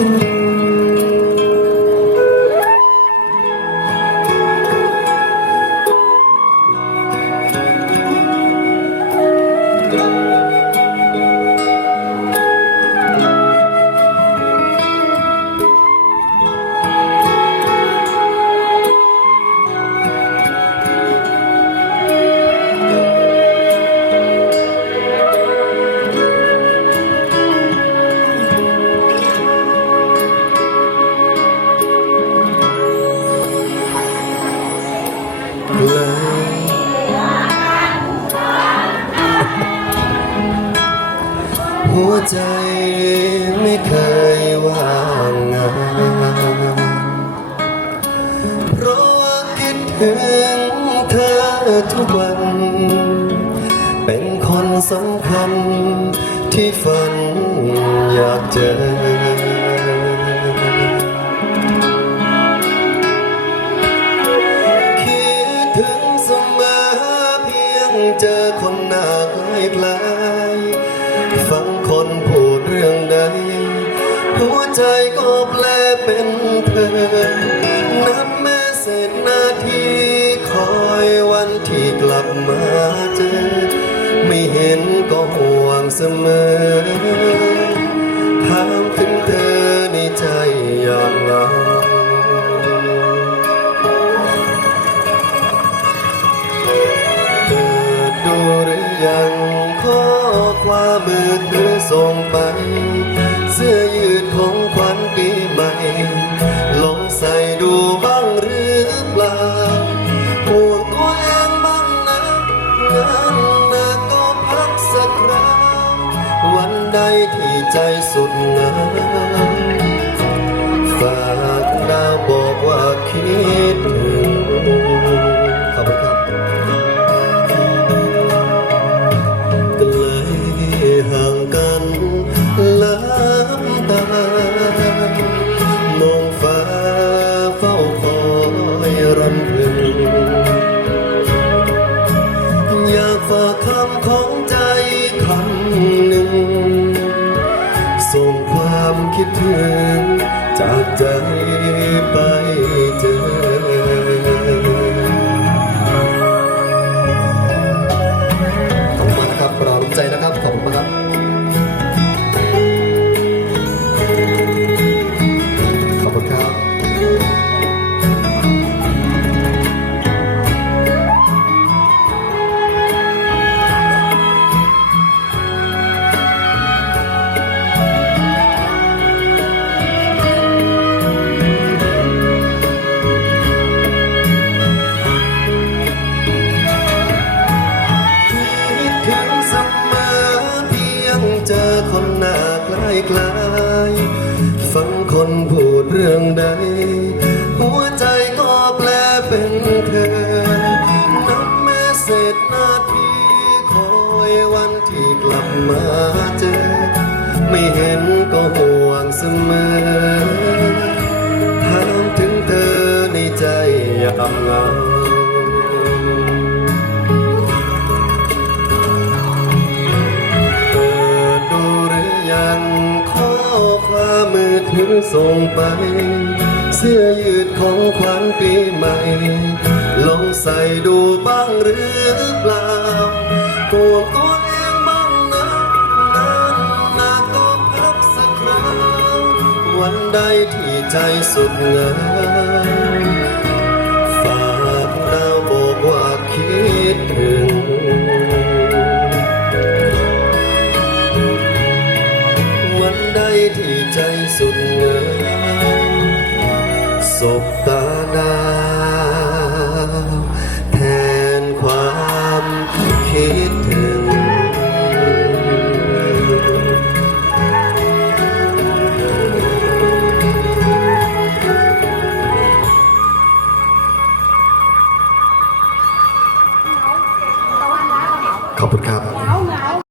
หัวใจไม่เคยว่างงานเพราะว่าคิดถึงเธอทุกวันเป็นคนสำคัญที่ฝันอยากเจอคิดถึงเสมอเพียงเจอคนหน้าใกล้ๆฟังคนพูดเรื่องใดหัวใจก็แปลเป็นเธอนับแม้เศษนาทีคอยวันที่กลับมาเจอไม่เห็นก็ห่วงเสมอถามถึงเธอในใจอย่างเราเปิดดูหรือยังข้อความมือถือส่งไปเสื้อยืดของขวัญปีใหม่ลองใส่ดูบ้างหรือเปล่าห่วงตัวเองบ้างนะงานหนักก็พักสักครั้งวันใดที่ใจสุดเหงาฝากดาวบอกว่าคิดถึงขอบคุณครับก็เลยห่างกันลับตามองฟ้าเฝ้าคอยรำพึงอยากฝากคำของใจคำหนึ่งส่งความคิดถึงจากใจไปเจอขอบคุณนะครับเราใจนะครับขอบคุณครับขอบคุณครับเจอคนหน้าใกล้ๆฟังคนพูดเรื่องใดหัวใจก็แปลเป็นเธอนับแม้เศษนาทีคอยวันที่กลับมาเจอไม่เห็นก็ห่วงเสมอถามถึงเธอในใจอย่างเหงามือถือส่งไปเสื้อยืดของขวัญปีใหม่ลองใส่ดูบ้างหรือเปล่าตัวตัวเองบ้างนะนานนาก็พักสักครั้งวันใดที่ใจสุดเหงาฝากดาวบอกว่าคิดถึงวันใดที่ใจสุดเหงาสบตา